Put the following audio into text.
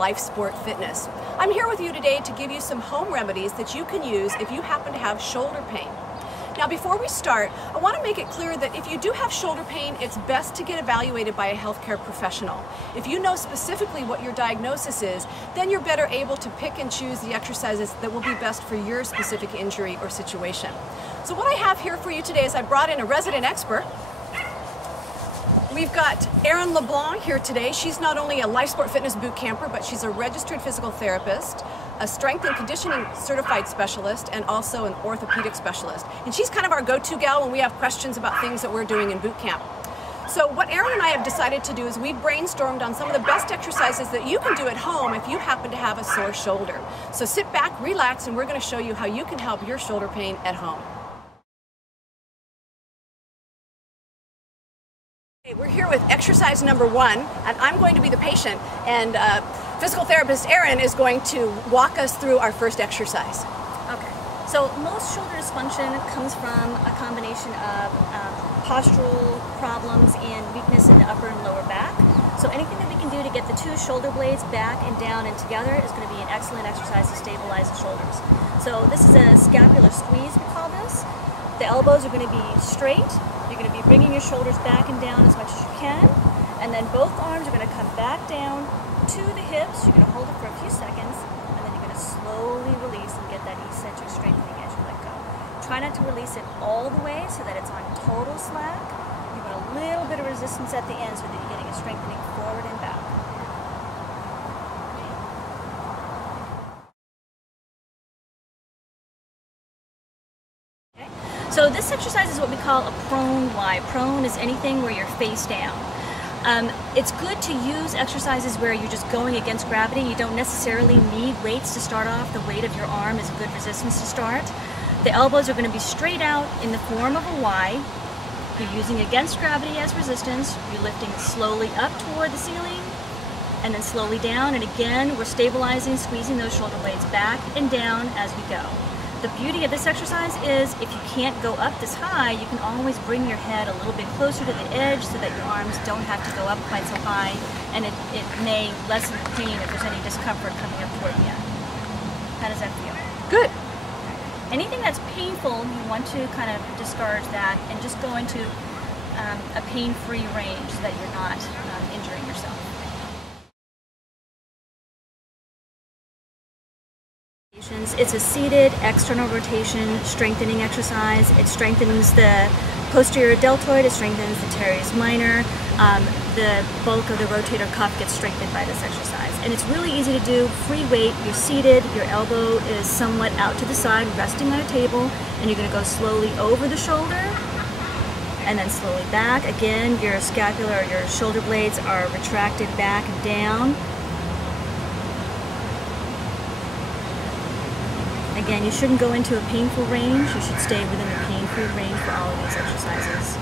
LifeSport Fitness. I'm here with you today to give you some home remedies that you can use if you happen to have shoulder pain. Now before we start, I want to make it clear that if you do have shoulder pain, it's best to get evaluated by a healthcare professional. If you know specifically what your diagnosis is, then you're better able to pick and choose the exercises that will be best for your specific injury or situation. So what I have here for you today is I brought in a resident expert. We've got Erin LeBlanc here today. She's not only a LifeSport Fitness boot camper, but she's a registered physical therapist, a strength and conditioning certified specialist, and also an orthopedic specialist. And she's kind of our go-to gal when we have questions about things that we're doing in boot camp. So what Erin and I have decided to do is we brainstormed on some of the best exercises that you can do at home if you happen to have a sore shoulder. So sit back, relax, and we're going to show you how you can help your shoulder pain at home. We're here with exercise number 1, and I'm going to be the patient, and physical therapist Erin is going to walk us through our first exercise. Okay, so most shoulder dysfunction comes from a combination of postural problems and weakness in the upper and lower back. So anything that we can do to get the two shoulder blades back and down and together is going to be an excellent exercise to stabilize the shoulders. So this is a scapular squeeze, we call this. The elbows are going to be straight. You're going to be bringing your shoulders back and down as much as you can, and then both arms are going to come back down to the hips. You're going to hold it for a few seconds, and then you're going to slowly release and get that eccentric strengthening as you let go. Try not to release it all the way so that it's on total slack. You want a little bit of resistance at the end so that you're getting a strengthening forward and back. So this exercise is what we call a prone Y. Prone is anything where you're face down. It's good to use exercises where you're just going against gravity. You don't necessarily need weights to start off. The weight of your arm is a good resistance to start. The elbows are going to be straight out in the form of a Y. You're using against gravity as resistance. You're lifting slowly up toward the ceiling and then slowly down. And again, we're stabilizing, squeezing those shoulder blades back and down as we go. The beauty of this exercise is if you can't go up this high, you can always bring your head a little bit closer to the edge so that your arms don't have to go up quite so high, and it may lessen the pain if there's any discomfort coming up toward the end. How does that feel? Good. Anything that's painful, you want to kind of discourage that and just go into a pain-free range so that you're not injuring yourself. It's a seated external rotation strengthening exercise. It strengthens the posterior deltoid, it strengthens the teres minor. The bulk of the rotator cuff gets strengthened by this exercise. And it's really easy to do, free weight, you're seated, your elbow is somewhat out to the side, resting on a table, and you're going to go slowly over the shoulder and then slowly back. Again, your scapula or your shoulder blades are retracted back and down. Again, you shouldn't go into a painful range. You should stay within the pain-free range for all of these exercises.